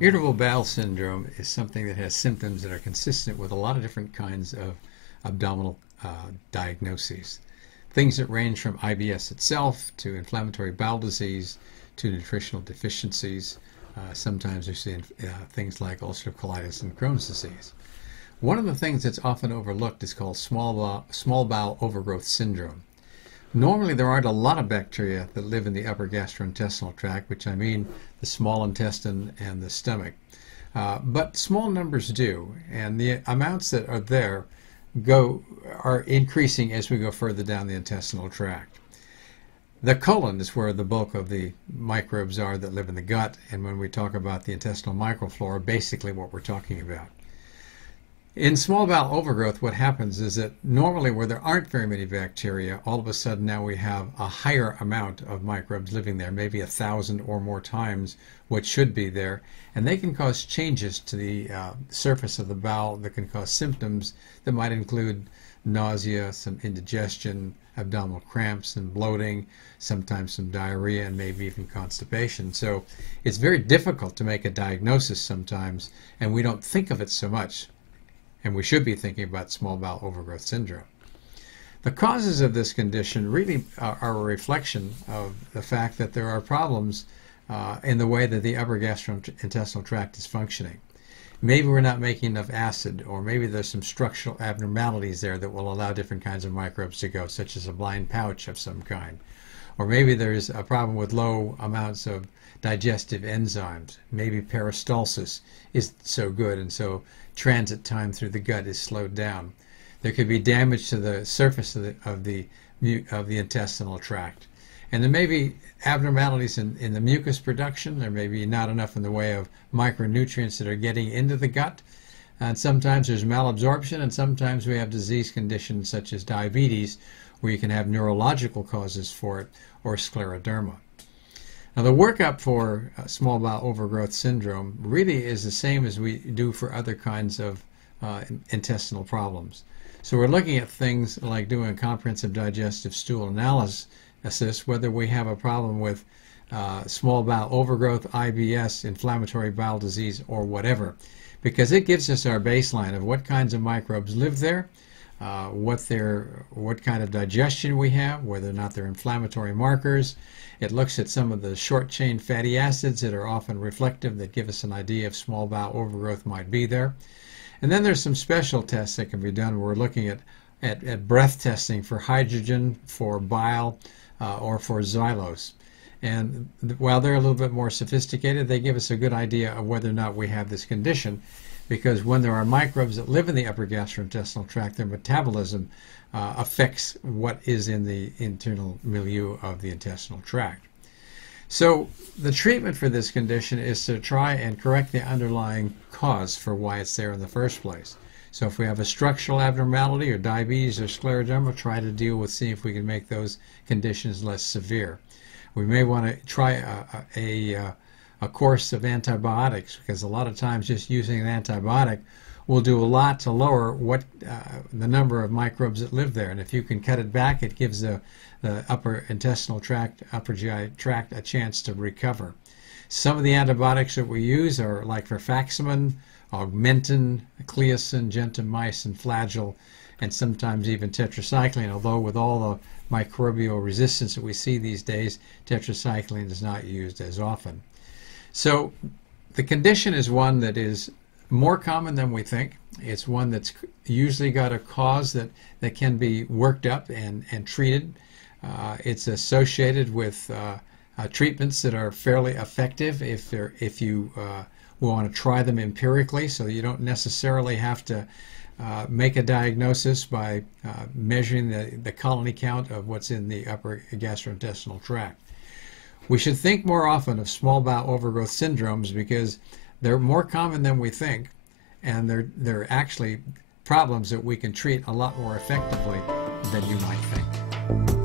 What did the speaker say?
Irritable bowel syndrome is something that has symptoms that are consistent with a lot of different kinds of abdominal diagnoses. Things that range from IBS itself to inflammatory bowel disease to nutritional deficiencies. Sometimes we see things like ulcerative colitis and Crohn's disease. One of the things that's often overlooked is called small bowel overgrowth syndrome. Normally, there aren't a lot of bacteria that live in the upper gastrointestinal tract, which I mean the small intestine and the stomach. But small numbers do, and the amounts that are there are increasing as we go further down the intestinal tract. The colon is where the bulk of the microbes are that live in the gut, and when we talk about the intestinal microflora, basically what we're talking about. In small bowel overgrowth, what happens is that normally where there aren't very many bacteria, all of a sudden now we have a higher amount of microbes living there, maybe 1,000 or more times what should be there, and they can cause changes to the surface of the bowel that can cause symptoms that might include nausea, some indigestion, abdominal cramps and bloating, sometimes some diarrhea, and maybe even constipation. So it's very difficult to make a diagnosis sometimes, and we don't think of it so much. And we should be thinking about small bowel overgrowth syndrome. The causes of this condition really are a reflection of the fact that there are problems in the way that the upper gastrointestinal tract is functioning. Maybe we're not making enough acid, or maybe there's some structural abnormalities there that will allow different kinds of microbes to go, such as a blind pouch of some kind. Or maybe there's a problem with low amounts of digestive enzymes. Maybe peristalsis isn't so good, and so transit time through the gut is slowed down. There could be damage to the surface of the intestinal tract. And there may be abnormalities in the mucus production. There may be not enough in the way of micronutrients that are getting into the gut. And sometimes there's malabsorption, and sometimes we have disease conditions such as diabetes, where you can have neurological causes for it, or scleroderma. Now, the workup for small bowel overgrowth syndrome really is the same as we do for other kinds of intestinal problems. So we're looking at things like doing a comprehensive digestive stool analysis, whether we have a problem with small bowel overgrowth, IBS, inflammatory bowel disease, or whatever, because it gives us our baseline of what kinds of microbes live there, what kind of digestion we have, whether or not they're inflammatory markers. It looks at some of the short-chain fatty acids that are often reflective that give us an idea if small bowel overgrowth might be there. And then there's some special tests that can be done. We're looking at breath testing for hydrogen, for bile, or for xylose. And while they're a little bit more sophisticated, they give us a good idea of whether or not we have this condition, because when there are microbes that live in the upper gastrointestinal tract, their metabolism affects what is in the internal milieu of the intestinal tract. So the treatment for this condition is to try and correct the underlying cause for why it's there in the first place. So if we have a structural abnormality or diabetes or scleroderma, try to deal with, see if we can make those conditions less severe. We may want to try a course of antibiotics, because a lot of times just using an antibiotic will do a lot to lower the number of microbes that live there. And if you can cut it back, it gives the upper intestinal tract, upper GI tract, a chance to recover. Some of the antibiotics that we use are like rifaximin, augmentin, cliacin, gentamicin, flagyl, and sometimes even tetracycline, although with all the microbial resistance that we see these days, tetracycline is not used as often. So the condition is one that is more common than we think. It's one that's usually got a cause that can be worked up and treated. It's associated with treatments that are fairly effective if you want to try them empirically, so you don't necessarily have to make a diagnosis by measuring the colony count of what's in the upper gastrointestinal tract. We should think more often of small bowel overgrowth syndromes because they're more common than we think, and they're actually problems that we can treat a lot more effectively than you might think.